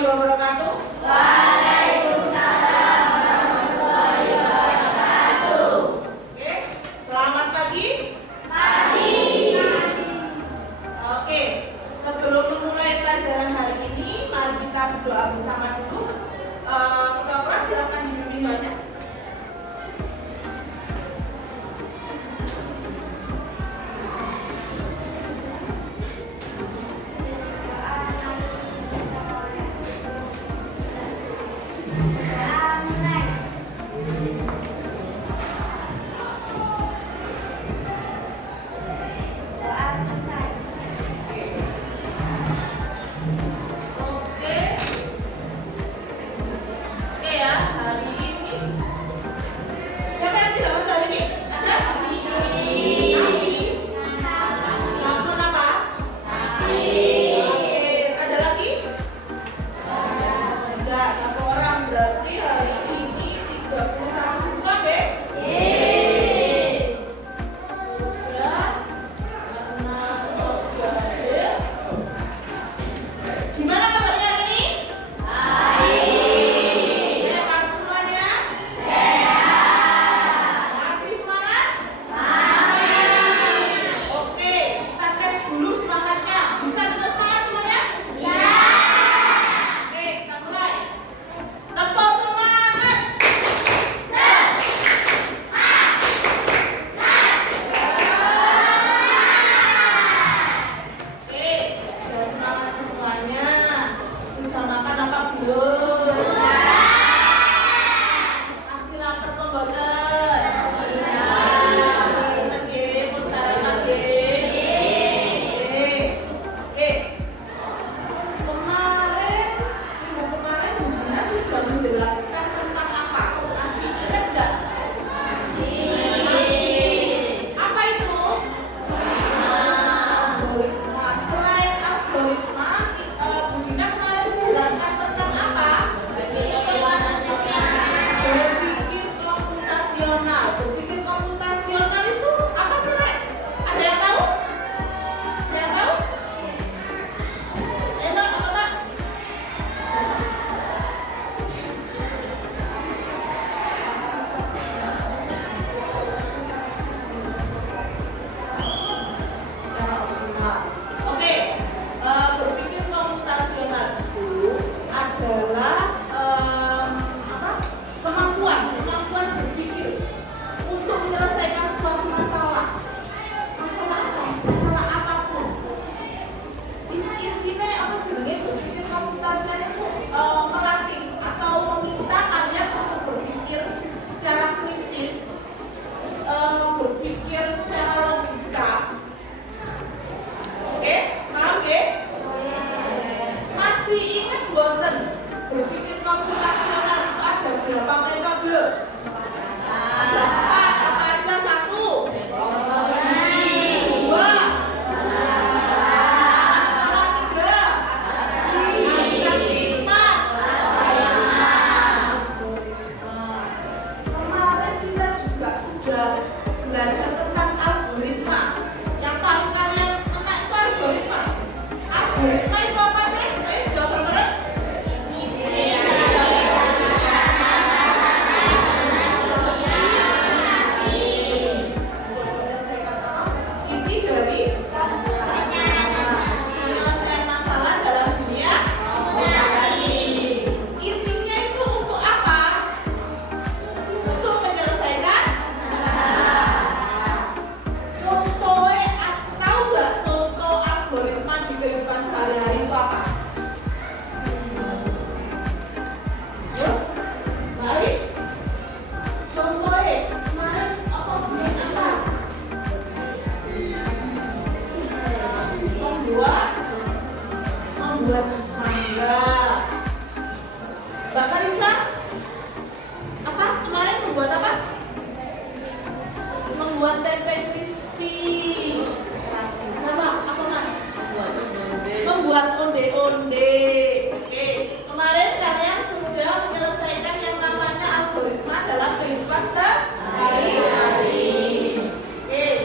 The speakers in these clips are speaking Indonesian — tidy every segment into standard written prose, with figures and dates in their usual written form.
warahmatullahi wabarakatuh. Waalaikumsalam warahmatullahi wabarakatuh. Oke, selamat pagi. Pagi. Oke, sebelum memulai pelajaran hari ini, mari kita berdoa bersama dulu. Ketua kelas silakan dibimbing doanya.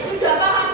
Sudah paham?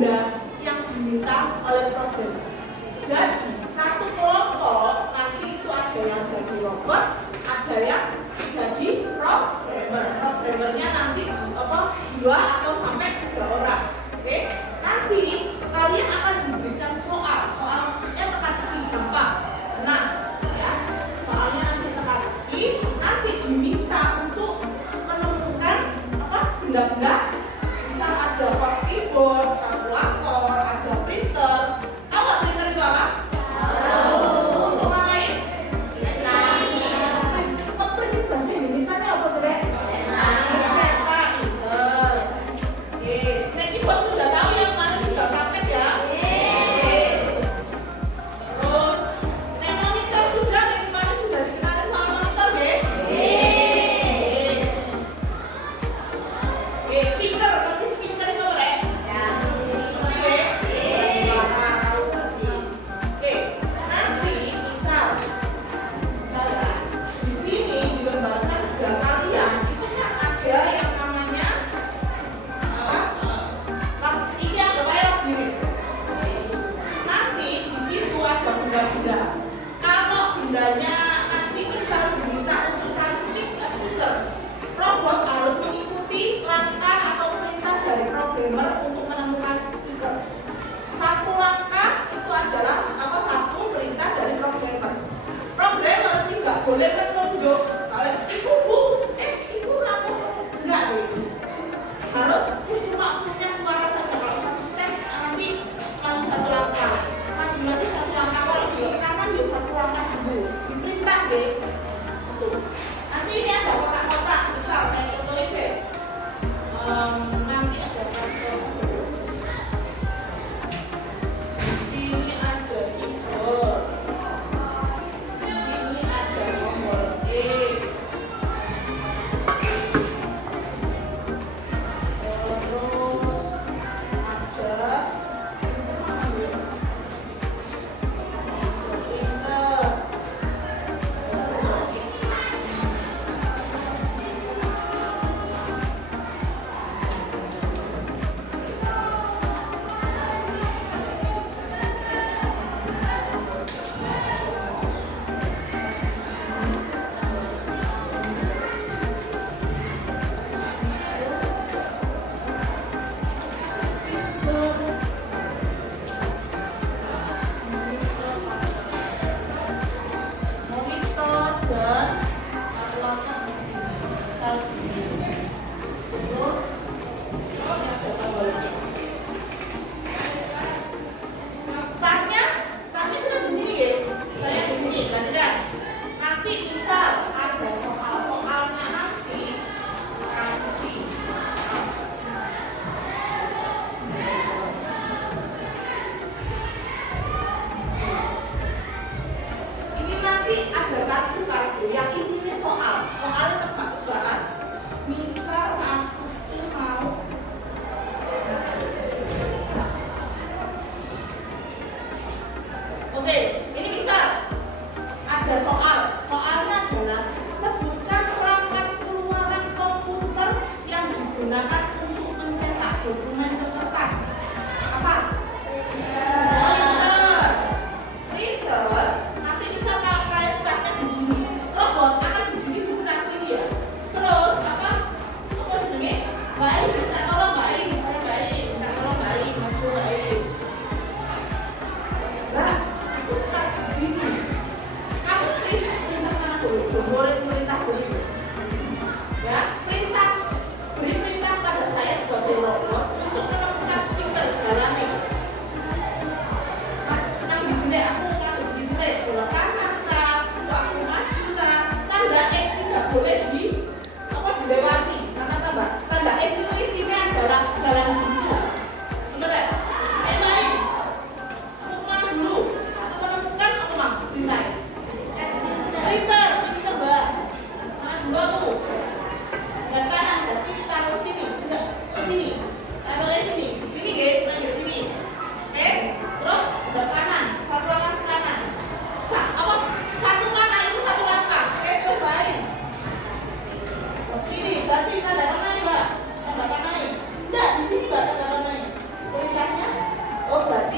benda yang diminta oleh program. Jadi satu kelompok nanti itu ada yang jadi robot, ada yang jadi programmer. Programmernya nanti 2 atau sampai 3 orang. Oke? Nanti kalian akan diberikan soalnya teka-teki gampang. Nah, ya, soalnya nanti teka-teki, nanti diminta untuk menemukan benda-benda. Bisa ada keyboard, kalkulator, ada printer. Tahu nggak printer itu apa? Untuk ngapain? Print bahasa Indonesia apa sih, Dek? Cetak, pinter.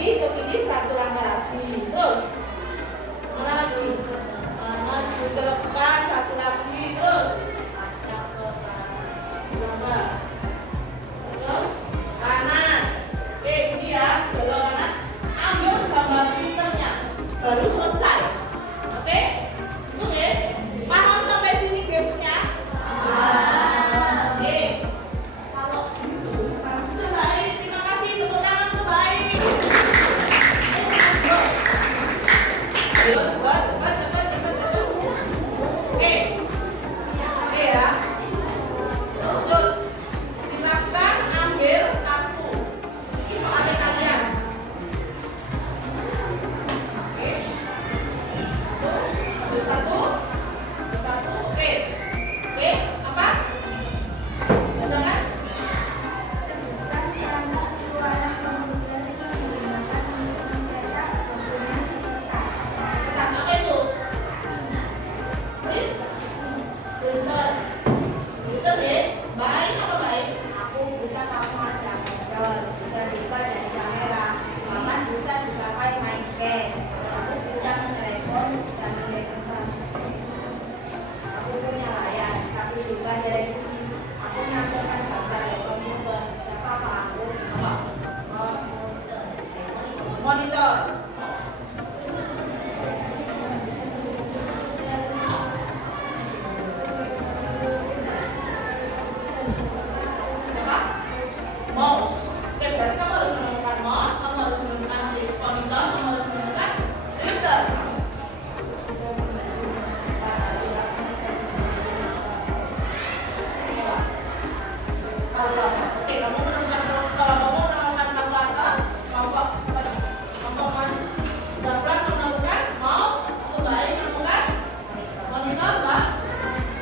Jadi ke kiri 1 langkah lagi. Terus mana lagi? Maju ke depan 1 lagi. Terus gambar. Terus kanan. Oke, ini ya. Belok kanan. Ambil gambar printernya. Baru selesai. Oke? Itu ya. Paham sampai sini gamesnya? Oke. Kalau sudah baik, terima kasih. Tepuk tangan tuh baik. Cepat. Oke. Oke ya. Lanjut. Silakan ambil kartu. Ini soalnya kalian. Oke. Ambil satu. Oke. Oke, apa? Baca kan? Sebutkan tanda keluaran komputer yang digunakan untuk mencetak dokumen di kertas. Kertas apa itu? Printer. Printer ya? Baik apa baik? Aku bisa kamu ada motor, bisa juga dari kamera, bahkan bisa dipakai main game. Aku bisa menelepon dan menulis pesan. Aku punya layar, tapi juga televisi. Aku menampilkan gambar di komputer. Siapa aku? Apa? Komputer. Monitor. Apa? Mouse. Oke, berarti kamu harus menemukan mouse, kamu harus menemukan monitor, kamu harus menemukan printer. Oke, kamu menemukan kalau kamu menemukan kalkulator, kamu dapat menemukan mouse, kembali menemukan monitor, Pak.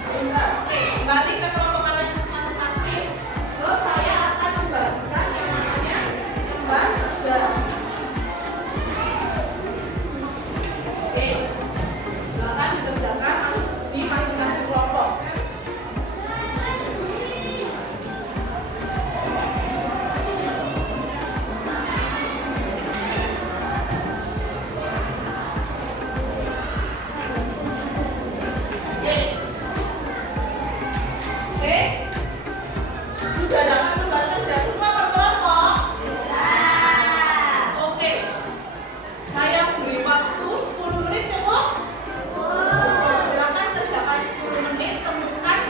Printer. Oke, kembali ke kelompok kalian masing-masing. Terus saya akan membagikan yang namanya gambar sejarah. Oke, silakan dikerjakan di masing-masing kelompok. Oke. Oke. Sudah dapat membaca kerja semua per kelompok? Oke. Saya beri waktu 10 menit cukup? Silakan kerjakan 10 menit, kemudian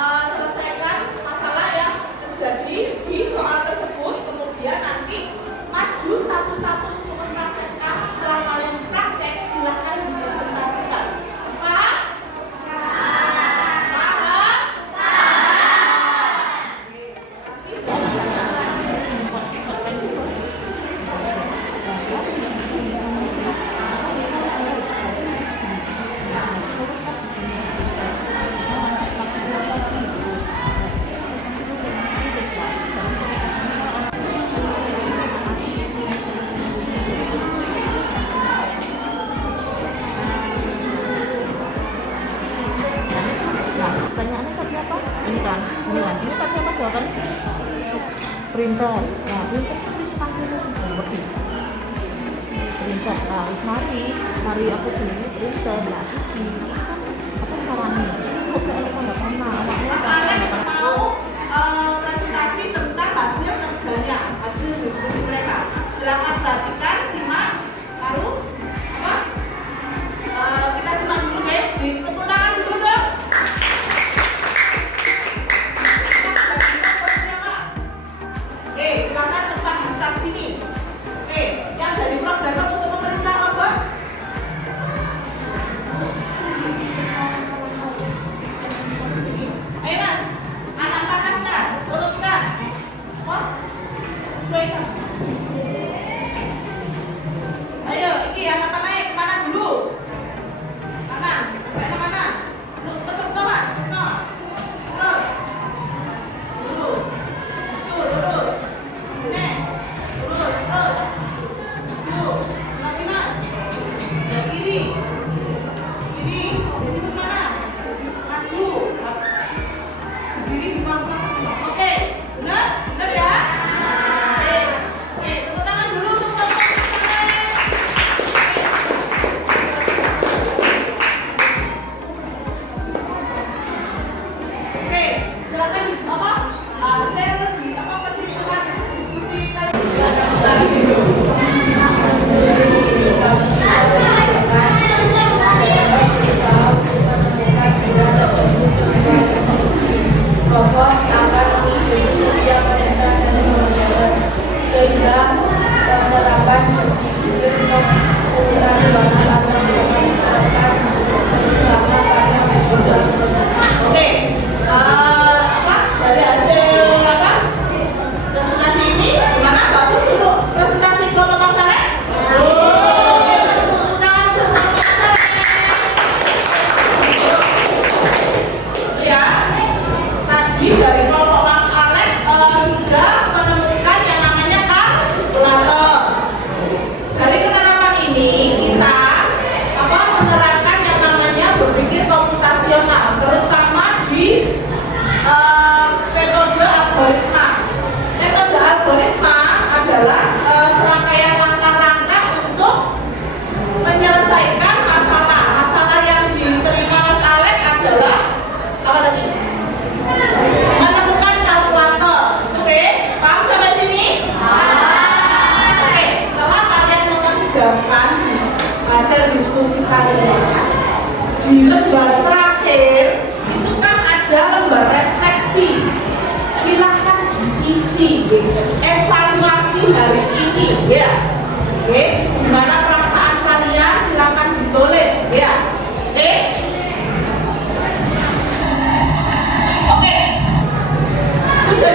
selesaikan masalah yang terjadi di soal tersebut, kemudian nanti maju satu-satu untuk mempraktekkan. Setelah kalian praktek, silakan dipresentasikan. Paham? Paham? Oke, Nah, pertanyaannya tadi apa? Ini kan. Ini tadi apa jawabannya? Printer. Nah, printer itu bisa tampilnya seperti printer. Nah, wis mari aku jenenge printer. Nah, iki apa caranya? Kok kayak tanda tangan? Awaknya kalian mau presentasi tentang hasil kerjanya, hasil diskusi mereka. Silakan perhatikan, simak, lalu apa? Kita simak dulu ya, tepuk tangan dulu dong. Oke, silakan tempat di start sini. Oke, yang jadi programmer untuk pemerintah robot. Ayo mas, anak-anaknya turunkan. Wah, di lembar terakhir itu kan ada lembar refleksi. Silahkan diisi evaluasi hari ini ya. Oke, gimana perasaan kalian? Silahkan ditulis ya. Oke. Oke. Sudah